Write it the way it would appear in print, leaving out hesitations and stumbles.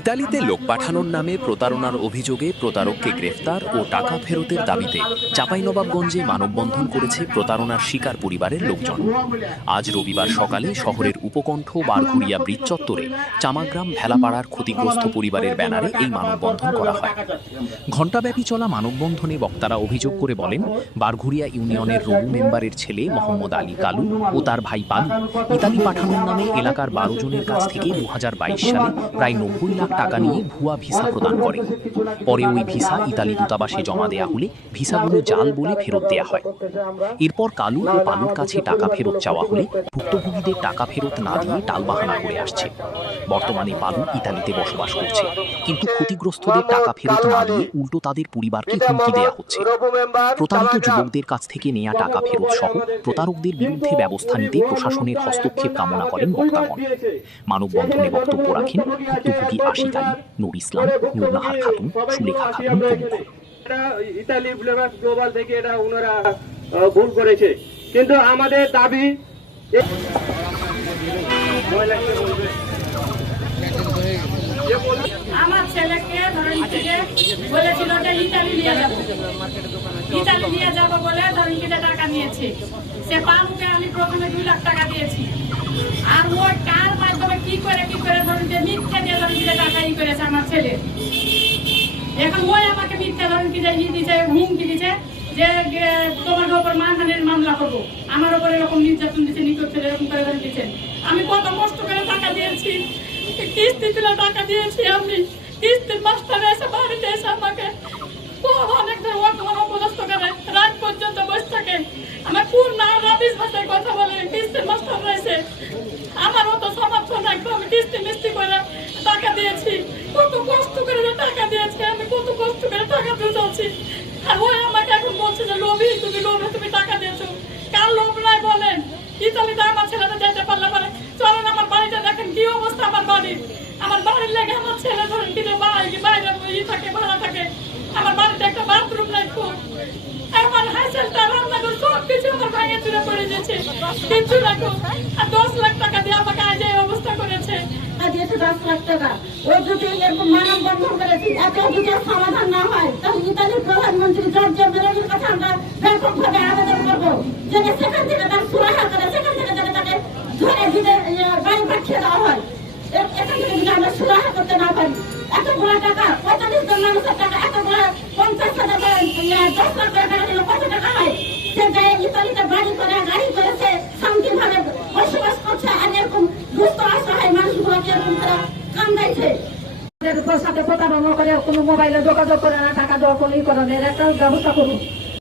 ইতালিতে লোক পাঠানোর নামে প্রতারণার অভিযোগে প্রতারককে গ্রেফতার ও টাকা ফেরতের দাবিতে চাঁপাইনবাবগঞ্জে মানববন্ধন করেছে প্রতারণার শিকার পরিবারের লোকজন। আজ রবিবার সকালে শহরের উপকণ্ঠ বারঘুরিয়া ব্রিজ চত্বরে চামাগ্রাম ভেলাপাড়ার ক্ষতিগ্রস্ত পরিবারের ব্যানারে এই মানববন্ধন করা হয়। ঘণ্টাব্যাপী চলা মানববন্ধনে বক্তারা অভিযোগ করে বলেন, বারঘুরিয়া ইউনিয়নের রবু মেম্বারের ছেলে মোহাম্মদ আলী কালু ও তার ভাই পালু ইতালি পাঠানোর নামে এলাকার 12 জনের কাছ থেকে 2022 সালে প্রায় 90 লাখ টাকা নিয়ে ভুয়া ভিসা প্রদান করে। পরে ওই ভিসা ইতালি দূতাবাসে জমা দেয়া হলে ভিসাগুলো জাল বলে ফেরত দেয়া হয়। এরপর কালু ও পালুর কাছে টাকা ফেরত চাওয়া হলে ভুক্তভোগীদের টাকা ফেরত না দিয়ে টালবাহানা করে আসছে। বর্তমানে পালু ইতালিতে বসবাস করছে, কিন্তু ক্ষতিগ্রস্তদের টাকা ফেরত না দিয়ে উল্টো তাদের পরিবারকে হুমকি দেয়া হচ্ছে। প্রতারিত যুবকদের কাছ থেকে নেয়া টাকা ফেরত সহ প্রতারকদের বিরুদ্ধে ব্যবস্থা নিতে প্রশাসনের হস্তক্ষেপ কামনা করেন বক্তাগণ। মানববন্ধনে বক্তব্য রাখেন ভুক্তভোগী আশিক আলী, নূর ইসলাম, নূরনাহার খাতুন, সুলেখা খাতুন প্রমুখ। ইতালি গ্লোবাল থেকে এটা ওনারা ভুল করেছে, কিন্তু আমাদের দাবি আমার ছেলেকে ধরেন বলেছিল যে ইতালি নিয়ে যাবো বলে ধরেন টাকা নিয়েছে। সে পালুকে আমি প্রথমে 2 লাখ টাকা দিয়েছি, আর ওই কার মাধ্যমে কি করে ধরেন যে মিথ্যা দিয়ে ধরেন টাকা করেছে আমার ছেলে। এখন ওই আমাকে মিথ্যা ধরেন দিচ্ছে, হুমকি দিচ্ছে যে তোমার উপর মানহানির মামলা করবো, আমার উপর এরকম নির্যাতন দিচ্ছে, নিখোঁজ ছেলে এরকম করে ধরে দিচ্ছেন। আমি কত কষ্ট করে টাকা দিয়েছি, কিস্তি তুলে টাকা দিয়েছি, আমি কিস্তির মাস্টার এসে বাড়িতে এসে আমাকে অনেক অপদস্থ করে রাত পর্যন্ত বসে থাকে। আমার পূর্ণ রাবিশ ভাষায় কথা বলে কিস্তির মাস্টার রয়েছে। আমার অত সামর্থ্য নাই, আমি কিস্তি মিস্তি করে টাকা দিয়েছি, কত কষ্ট করে টাকা দিয়েছি, আমি কত কষ্ট করে টাকা দিয়েছি। আর ওই আমাকে এখন বলছে যে লোভী, তুমি টাকা দিয়েছো। কার লোভ নাই বলেন? ইতালিতে আমার ছেলেটা যেতে পারলে পারে, চলেন আমার বাড়িটা দেখেন কি অবস্থা। আমার বাড়ির লেগে আমার ছেলে ধরেন বাইরে থাকে, ভাড়া থাকে। আমার বাড়িতে একটা বাথরুম নাই, আমার হাসেলটা রান্নাঘর সব কিছু আমার ভাঙে চুরে পড়ে গেছে, কিছু রাখো। আর 10 লাখ টাকা দিয়ে আমাকে আজ এই অবস্থা করেছে। 10 লাখ টাকা ও যদি এরকম মানববন্ধন করেছি, এত যদি সমাধান না হয়, তাহলে ইতালির প্রধানমন্ত্রী জর্জিয়া মেলোনির কাছে আমরা ব্যাপকভাবে আবেদন করবো যে সেখান থেকে তার সুরাহা করে, সেখান থেকে যাতে তাকে ধরে বাড়ি পাঠিয়ে দেওয়া হয়। এখান থেকে যদি আমরা সুরাহা করতে না পারি, এতগুলো টাকা 45 জন মানুষের টাকা, এতগুলো 50,000 10 লাখ টাকা দিলে কত টাকা হয়? সে যায় ইতালিতে বাড়ি করে, গাড়ি করেছে, শান্তিভাবে বসবাস করছে, আর এরকম দুস্থ অসহায় মানুষগুলোকে এরকম তারা কান্দাইছে। সাথে প্রতারণা করে কোনো মোবাইলে যোগাযোগ করে না, টাকা দেওয়া কোনো ই করানোর একটা ব্যবস্থা করুন।